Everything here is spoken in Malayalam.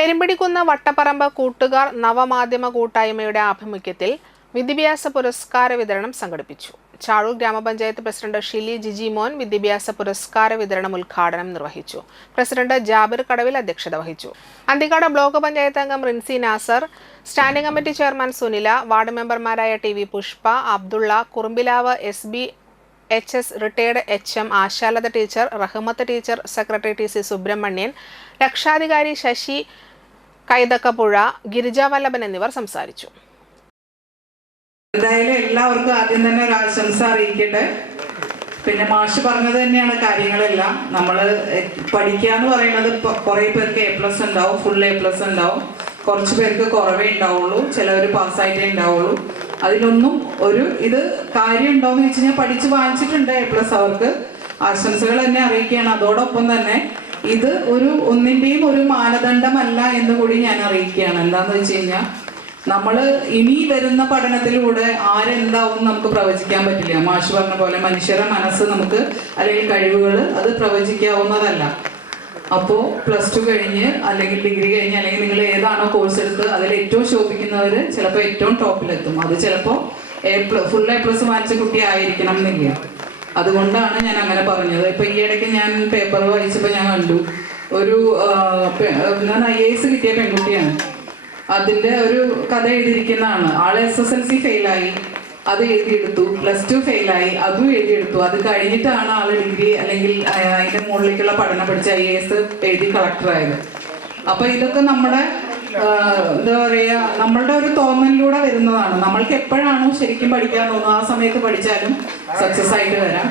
പെരുമ്പിടിക്കുന്ന് വട്ടപ്പറമ്പ് കൂട്ടുകാർ നവമാധ്യമ കൂട്ടായ്മയുടെ ആഭിമുഖ്യത്തിൽ വിദ്യാഭ്യാസ പുരസ്കാര വിതരണം സംഘടിപ്പിച്ചു. ചാഴൂർ ഗ്രാമപഞ്ചായത്ത് പ്രസിഡന്റ് ഷിലി ജിജിമോൻ വിദ്യാഭ്യാസ പുരസ്കാര വിതരണം ഉദ്ഘാടനം നിർവഹിച്ചു. പ്രസിഡന്റ് ജാബിർ കടവിൽ അധ്യക്ഷത വഹിച്ചു. അന്തിക്കാട് ബ്ലോക്ക് പഞ്ചായത്ത് അംഗം Rincy Nasar, standing committee chairman Sunila, ward മെമ്പർമാരായ T V Pushpa, Abdulla, Kurumbilavu SBHS retired HM Ashalatha teacher, Rahmath teacher, secretary TC Subrahmanian, രക്ഷാധികാരി ശശി കൈതക്കപ്പുഴ, ഗിരിജാവല്ലഭൻ എന്നിവർ സംസാരിച്ചു. എന്തായാലും എല്ലാവർക്കും ആദ്യം തന്നെ ഒരു ആശംസ അറിയിക്കട്ടെ. പിന്നെ മാഷ് പറഞ്ഞത് തന്നെയാണ് കാര്യങ്ങളെല്ലാം. നമ്മൾ പഠിക്കുക എന്ന് പറയുന്നത് കുറേ പേർക്ക് A+ ഉണ്ടാവും, ഫുൾ A+ ഉണ്ടാവും, കുറച്ച് പേർക്ക് കുറവേ ഉണ്ടാവുള്ളൂ, ചിലവർ പാസ്സായിട്ടേ ഉണ്ടാവുള്ളൂ. അതിലൊന്നും ഇത് കാര്യം ഉണ്ടോയെന്ന് വെച്ച് കഴിഞ്ഞാൽ പഠിച്ച് വാങ്ങിച്ചിട്ടുണ്ട് A+ അവർക്ക് ആശംസകൾ തന്നെ അറിയിക്കുകയാണ്. അതോടൊപ്പം തന്നെ ഇത് ഒന്നിൻ്റെയും ഒരു മാനദണ്ഡമല്ല എന്ന് കൂടി ഞാൻ അറിയിക്കുകയാണ്. എന്താണെന്ന് വെച്ച് കഴിഞ്ഞാൽ നമ്മൾ ഇനി വരുന്ന പഠനത്തിലൂടെ ആരെന്താവും നമുക്ക് പ്രവചിക്കാൻ പറ്റില്ല. മാഷ് പറഞ്ഞ പോലെ മനുഷ്യരുടെ മനസ്സ് നമുക്ക് അല്ലെങ്കിൽ കഴിവുകൾ അത് പ്രവചിക്കാവുന്നതല്ല. അപ്പോൾ +2 കഴിഞ്ഞ് അല്ലെങ്കിൽ ഡിഗ്രി കഴിഞ്ഞ് അല്ലെങ്കിൽ നിങ്ങൾ ഏതാണോ കോഴ്സ് എടുത്ത് അതിൽ ഏറ്റവും ശോഭിക്കുന്നവർ ചിലപ്പോൾ ഏറ്റവും ടോപ്പിലെത്തും. അത് ചിലപ്പോൾ ഫുൾ A+ വാങ്ങിച്ച കുട്ടി ആയിരിക്കണം എന്നില്ല. അതുകൊണ്ടാണ് ഞാൻ അങ്ങനെ പറഞ്ഞത്. ഇപ്പൊ ഈ ഇടയ്ക്ക് ഞാൻ പേപ്പർ വായിച്ചപ്പോൾ ഞാൻ കണ്ടു ഞാൻ IAS കിട്ടിയ പെൺകുട്ടിയാണ്. അതിന്റെ ഒരു കഥ എഴുതിയിരിക്കുന്നതാണ്. ആള് SSLC ഫെയിലായി, അത് എഴുതിയെടുത്തു, +2 ഫെയിലായി, അതും എഴുതിയെടുത്തു. അത് കഴിഞ്ഞിട്ടാണ് ആള് ഡിഗ്രി അല്ലെങ്കിൽ അതിന്റെ മുകളിലേക്കുള്ള പഠനം പഠിച്ച് IAS എഴുതി കളക്ടറായത്. അപ്പൊ ഇതൊക്കെ നമ്മുടെ എന്താ പറയാ, നമ്മളുടെ ഒരു തോന്നലിലൂടെ വരുന്നതാണ്. നമ്മൾക്ക് എപ്പോഴാണോ ശരിക്കും പഠിക്കാൻ തോന്നുന്നത് ആ സമയത്ത് പഠിച്ചാലും സക്സസ് ആയിട്ട് വരാം.